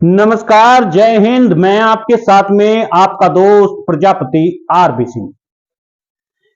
नमस्कार, जय हिंद। मैं आपके साथ में आपका दोस्त प्रजापति आरबी सिंह।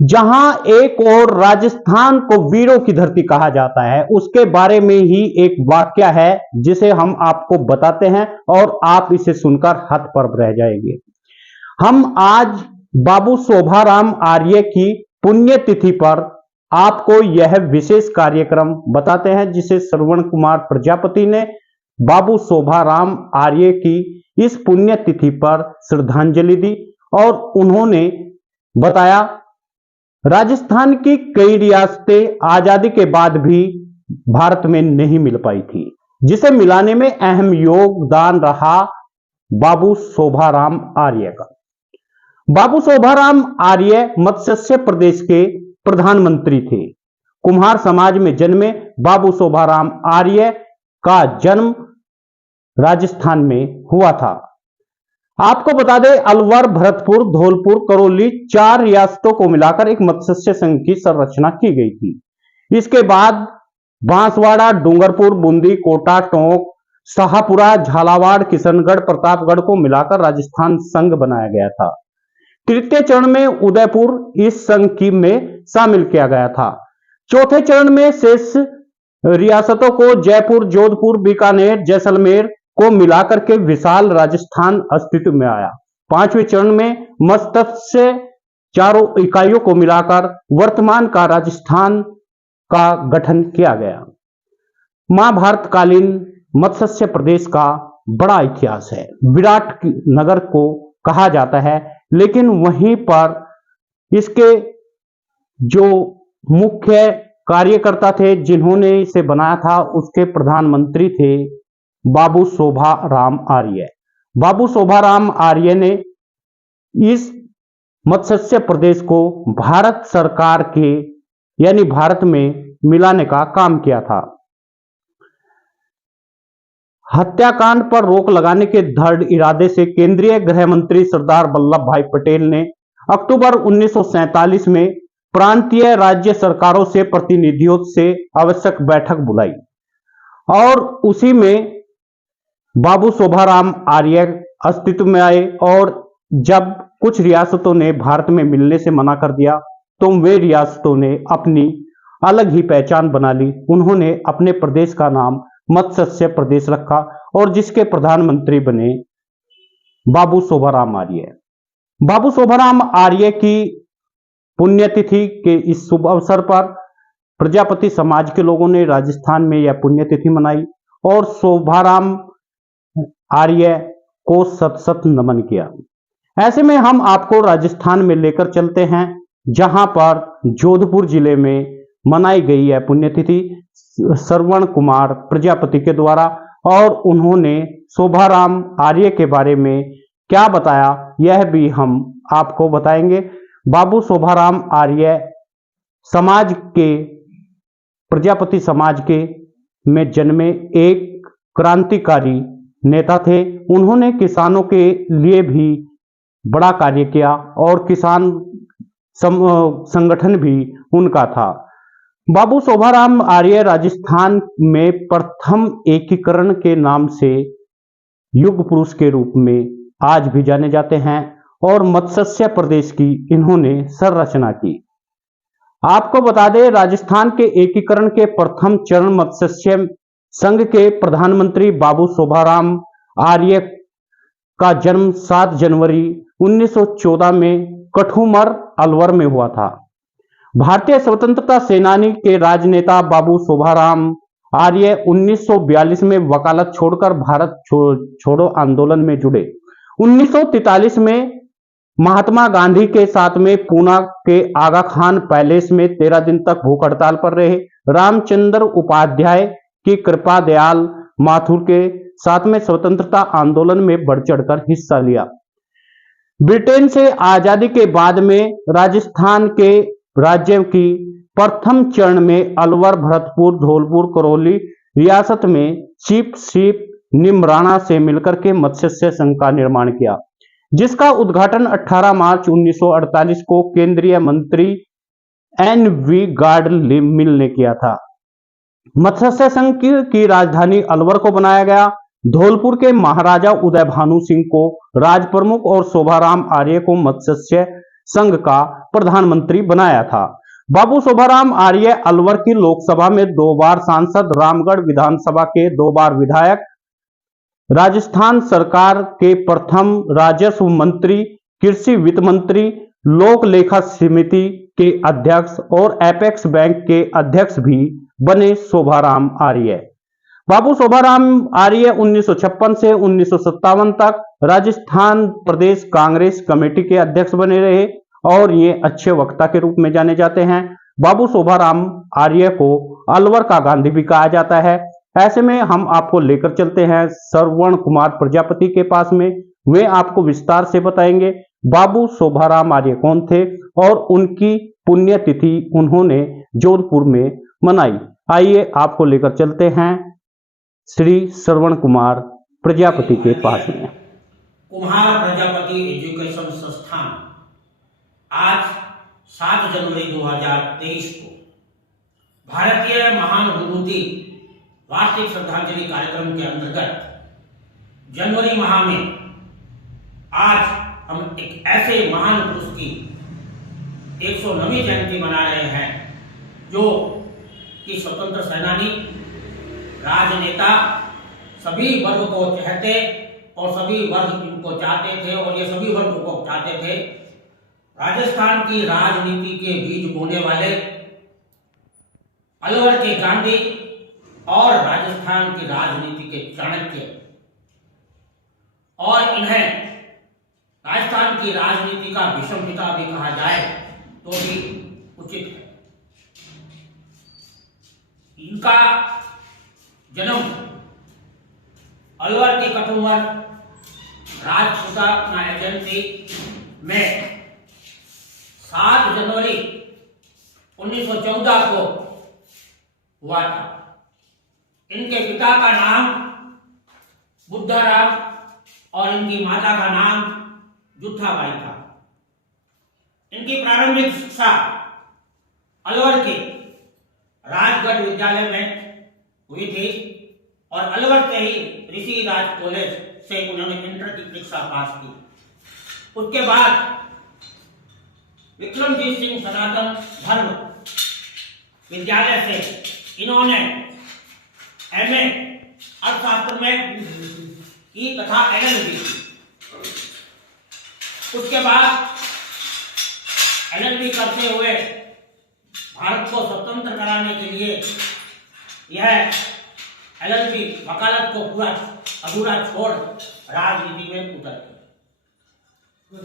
जहां एक और राजस्थान को वीरों की धरती कहा जाता है, उसके बारे में ही एक वाक्य है जिसे हम आपको बताते हैं और आप इसे सुनकर हतप्रभ रह जाएंगे। हम आज बाबू शोभाराम आर्य की पुण्यतिथि पर आपको यह विशेष कार्यक्रम बताते हैं जिसे श्रवण कुमार प्रजापति ने बाबू शोभाराम आर्य की इस पुण्यतिथि पर श्रद्धांजलि दी। और उन्होंने बताया, राजस्थान की कई रियासतें आजादी के बाद भी भारत में नहीं मिल पाई थी, जिसे मिलाने में अहम योगदान रहा बाबू शोभाराम आर्य का। बाबू शोभाराम आर्य मत्स्य प्रदेश के प्रधानमंत्री थे। कुम्हार समाज में जन्मे बाबू शोभाराम आर्य का जन्म राजस्थान में हुआ था। आपको बता दें, अलवर, भरतपुर, धौलपुर, करौली, 4 रियासतों को मिलाकर एक मत्स्य संघ की संरचना की गई थी। इसके बाद बांसवाड़ा, डूंगरपुर, बूंदी, कोटा, टोंक, शाहपुरा, झालावाड़, किशनगढ़, प्रतापगढ़ को मिलाकर राजस्थान संघ बनाया गया था। तृतीय चरण में उदयपुर इस संघ की में शामिल किया गया था। चौथे चरण में शेष रियासतों को जयपुर, जोधपुर, बीकानेर, जैसलमेर को मिलाकर के विशाल राजस्थान अस्तित्व में आया। पांचवें चरण में मत्स्य चारों इकाइयों को मिलाकर वर्तमान का राजस्थान का गठन किया गया। महाभारतकालीन मत्स्य प्रदेश का बड़ा इतिहास है। विराट नगर को कहा जाता है, लेकिन वहीं पर इसके जो मुख्य कार्यकर्ता थे जिन्होंने इसे बनाया था, उसके प्रधानमंत्री थे बाबू शोभाराम आर्य। बाबू शोभाराम आर्य ने इस मत्स्य प्रदेश को भारत सरकार के यानी भारत में मिलाने का काम किया था। हत्याकांड पर रोक लगाने के दृढ़ इरादे से केंद्रीय गृह मंत्री सरदार वल्लभ भाई पटेल ने अक्टूबर 1947 में प्रांतीय राज्य सरकारों से प्रतिनिधियों से आवश्यक बैठक बुलाई और उसी में बाबू शोभाराम आर्य अस्तित्व में आए। और जब कुछ रियासतों ने भारत में मिलने से मना कर दिया तो वे रियासतों ने अपनी अलग ही पहचान बना ली। उन्होंने अपने प्रदेश का नाम मत्स्य प्रदेश रखा और जिसके प्रधानमंत्री बने बाबू शोभाराम आर्य। बाबू शोभाराम आर्य की पुण्यतिथि के इस शुभ अवसर पर प्रजापति समाज के लोगों ने राजस्थान में यह पुण्यतिथि मनाई और शोभाराम आर्य को सत सत नमन किया। ऐसे में हम आपको राजस्थान में लेकर चलते हैं, जहां पर जोधपुर जिले में मनाई गई है पुण्यतिथि श्रवण कुमार प्रजापति के द्वारा। और उन्होंने शोभाराम आर्य के बारे में क्या बताया, यह भी हम आपको बताएंगे। बाबू शोभाराम आर्य समाज के प्रजापति समाज के में जन्मे एक क्रांतिकारी नेता थे। उन्होंने किसानों के लिए भी बड़ा कार्य किया और किसान संगठन भी उनका था। बाबू शोभाराम आर्य राजस्थान में प्रथम एकीकरण के नाम से युग पुरुष के रूप में आज भी जाने जाते हैं और मत्स्य प्रदेश की इन्होंने संरचना की। आपको बता दें, राजस्थान के एकीकरण के प्रथम चरण मत्स्य संघ के प्रधानमंत्री बाबू शोभाराम आर्य का जन्म 7 जनवरी 1914 में कठुमर, अलवर में हुआ था। भारतीय स्वतंत्रता सेनानी के राजनेता बाबू शोभाराम आर्य 1942 में वकालत छोड़कर भारत छोड़ो आंदोलन में जुड़े। 1943 में महात्मा गांधी के साथ में पूना के आगा खान पैलेस में 13 दिन तक भूख हड़ताल पर रहे। रामचंद्र उपाध्याय की कृपा दयाल माथुर के साथ में स्वतंत्रता आंदोलन में बढ़ चढ़कर हिस्सा लिया। ब्रिटेन से आजादी के बाद में राजस्थान के राज्य की प्रथम चरण में अलवर, भरतपुर, धौलपुर, करौली रियासत में चीप निमराना से मिलकर के मत्स्य संघ का निर्माण किया, जिसका उद्घाटन 18 मार्च 1948 को केंद्रीय मंत्री NV मिल ने किया था। मत्स्य संघ की राजधानी अलवर को बनाया गया, धौलपुर के महाराजा उदय भानु सिंह को राज प्रमुख और शोभाराम आर्य को मत्स्य संघ का प्रधानमंत्री बनाया था। बाबू शोभाराम आर्य अलवर की लोकसभा में 2 बार सांसद, रामगढ़ विधानसभा के 2 बार विधायक, राजस्थान सरकार के प्रथम राजस्व मंत्री, कृषि वित्त मंत्री, लोक लेखा समिति के अध्यक्ष और एपेक्स बैंक के अध्यक्ष भी बने शोभाराम आर्य। बाबू शोभाराम आर्य 1956 से 1957 तक राजस्थान प्रदेश कांग्रेस कमेटी के अध्यक्ष बने रहे और ये अच्छे वक्ता के रूप में जाने जाते हैं। बाबू शोभाराम आर्य को अलवर का गांधी भी कहा जाता है। ऐसे में हम आपको लेकर चलते हैं श्रवण कुमार प्रजापति के पास में। वे आपको विस्तार से बताएंगे बाबू शोभाराम आर्य कौन थे और उनकी पुण्यतिथि उन्होंने जोधपुर में मनाई। आइए आपको लेकर चलते हैं श्री श्रवण कुमार प्रजापति के पास में। कुमार प्रजापति एजुकेशन संस्थान आज 7 जनवरी 2023 को भारतीय महान विभूति वार्षिक श्रद्धांजलि कार्यक्रम के अंतर्गत जनवरी माह में आज हम एक ऐसे महान पुरुष की 109वीं जयंती मना रहे हैं जो कि स्वतंत्र सेनानी, राजनेता, सभी वर्ग को चाहते और सभी वर्ग इनको चाहते थे और ये सभी वर्ग को चाहते थे। राजस्थान की राजनीति के बीज बोने वाले अलवर के गांधी और राजस्थान की राजनीति के चाणक्य, और इन्हें राजस्थान की राजनीति का भीष्म पिता भी कहा जाए तो भी उचित है। इनका जन्म अलवर के कटुमर राजपूता एजेंसी में 7 जनवरी 1914 को हुआ था। इनके पिता का नाम बुद्धाराम और इनकी माता का नाम जुत्थाबाई था। इनकी प्रारंभिक शिक्षा अलवर के राजगढ़ विद्यालय में हुई थी और अलवर से ही ऋषि राज कॉलेज से उन्होंने इंटर की परीक्षा पास की। उसके बाद विक्रमजीत सिंह सनातन धर्म विद्यालय से इन्होंने एमए अर्थशास्त्र में की तथा एलएलबी। उसके बाद एलएलबी करते हुए भारत को स्वतंत्र कराने के लिए यह एलएलबी वकालत को पूरा अधूरा छोड़ राजनीति में उतर गए।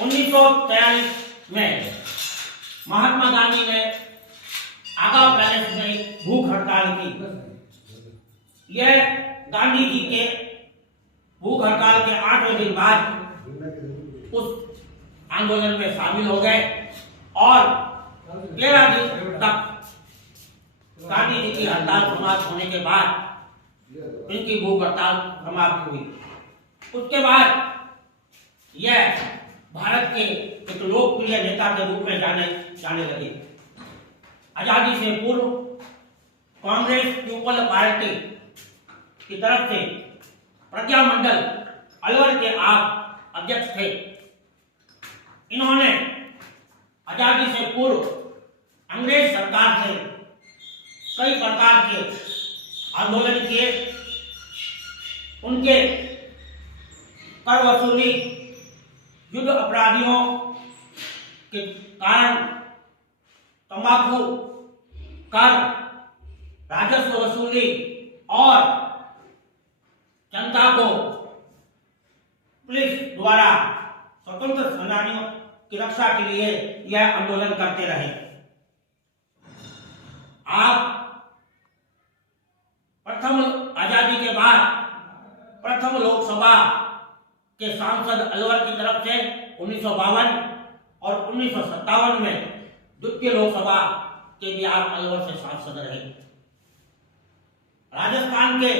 1943 में महात्मा गांधी ने आगा पैलेस में भूख हड़ताल की। यह गांधी जी के भूख हड़ताल के 8वें दिन बाद उस आंदोलन में शामिल हो गए और 13 दिन तक गांधी जी की हड़ताल समाप्त होने के बाद इनकी भूख हड़ताल समाप्त हुई। उसके बाद यह भारत के एक लोकप्रिय नेता के रूप में जाने लगे। आजादी से पूर्व कांग्रेस पीपल पार्टी की तरफ से प्रज्ञा मंडल अलवर के आप अध्यक्ष थे। इन्होंने आजादी से पूर्व अंग्रेज सरकार से कई प्रकार के आंदोलन किए। उनके कर वसूली, युद्ध अपराधियों के कारण तंबाकू कर, राजस्व वसूली और जनता को पुलिस द्वारा स्वतंत्र सेनानियों की रक्षा के लिए यह आंदोलन करते रहे। आप प्रथम आजादी के बाद प्रथम लोकसभा के सांसद अलवर की तरफ से 1952 और 1957 में द्वितीय लोकसभा के लिए आप अलवर से सांसद रहे। राजस्थान के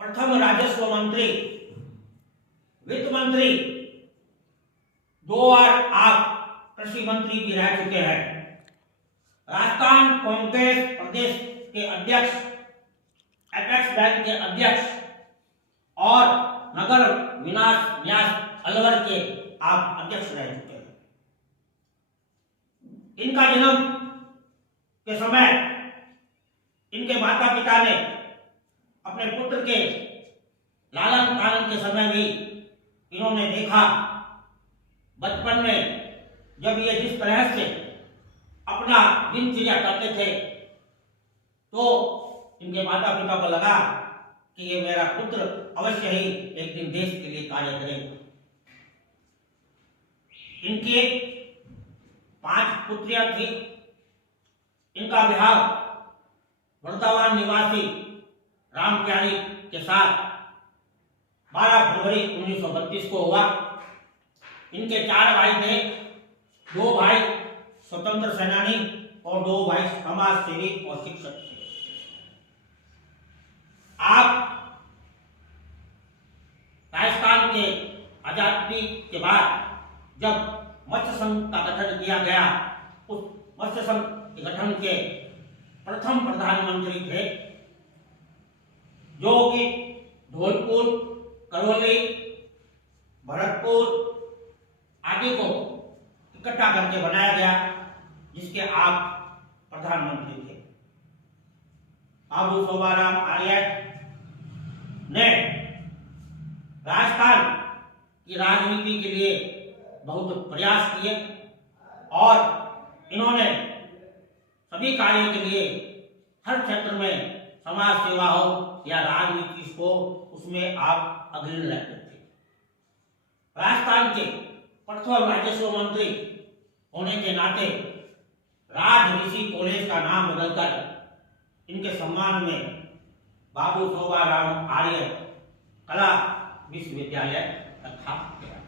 प्रथम राजस्व मंत्री, वित्त मंत्री, 2 बार आप कृषि मंत्री भी रह चुके हैं। राजस्थान कांग्रेस प्रदेश के अध्यक्ष, एपेक्स बैंक के अध्यक्ष और नगर विकास न्यास अलवर के आप अध्यक्ष रह चुके हैं। इनका जन्म के समय इनके माता पिता ने अपने पुत्र के लालन पालन के समय भी इन्होंने देखा, बचपन में जब ये जिस तरह से अपना दिनचर्या करते थे तो इनके माता पिता को लगा कि ये मेरा पुत्र अवश्य ही एक दिन देश के लिए कार्य करेगा। इनकी 5 पुत्रियां थी। इनका विवाह वृंदावन निवासी राम प्यारी के साथ 12 फरवरी 1932 को हुआ। इनके 4 भाई थे, 2 भाई स्वतंत्र सेनानी और 2 भाई समाज सेवी और शिक्षक थे। आप राजस्थान के आजादी के बाद जब मत्स्य संघ का गठन किया गया, उस मत्स्य संघ के गठन के प्रथम प्रधानमंत्री थे, जो कि धौलपुर, करौली, भरतपुर आदि को इकट्ठा करके बनाया गया, जिसके आप प्रधानमंत्री थे। बाबू सोबाराम आर्य ने राजस्थान की राजनीति के लिए बहुत प्रयास किए और इन्होंने सभी कार्य के लिए हर क्षेत्र में समाज सेवा हो या राजनीति हो, उसमें आप अग्रणी रहते थे। राजस्थान के प्रथम राजस्व मंत्री होने के नाते राज ऋषि कॉलेज का नाम बदलकर इनके सम्मान में बाबू सोबाराम आर्य कला विश्वविद्यालय रखा गया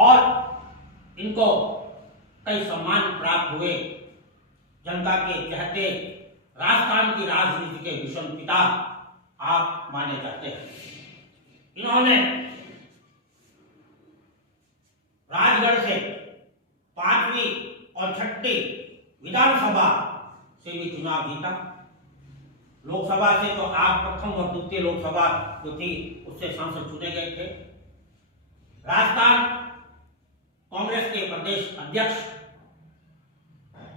और इनको कई सम्मान प्राप्त हुए। जनता के चहते राजस्थान की राजनीति के विषम पिता आप माने जाते हैं। इन्होंने राजगढ़ से 5वीं और 6ठी विधानसभा से भी चुनाव जीता। लोकसभा से तो आप प्रथम और द्वितीय लोकसभा जो थी उससे सांसद चुने गए थे। राजस्थान कांग्रेस के प्रदेश अध्यक्ष,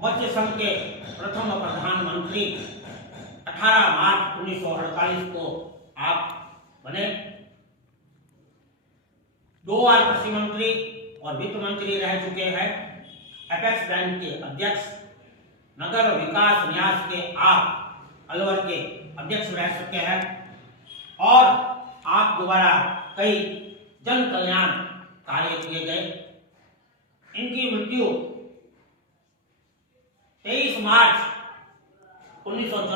मत्स्य संघ के प्रथम प्रधानमंत्री 18 मार्च 1948 को आप बने। 2 बार कृषि मंत्री और वित्त मंत्री रह चुके हैं। एपेक्स बैंक के अध्यक्ष, नगर विकास न्यास के आप अलवर के अध्यक्ष रह चुके हैं और आप द्वारा कई जन कल्याण कार्य किए गए। इनकी मृत्यु 23 मार्च 1994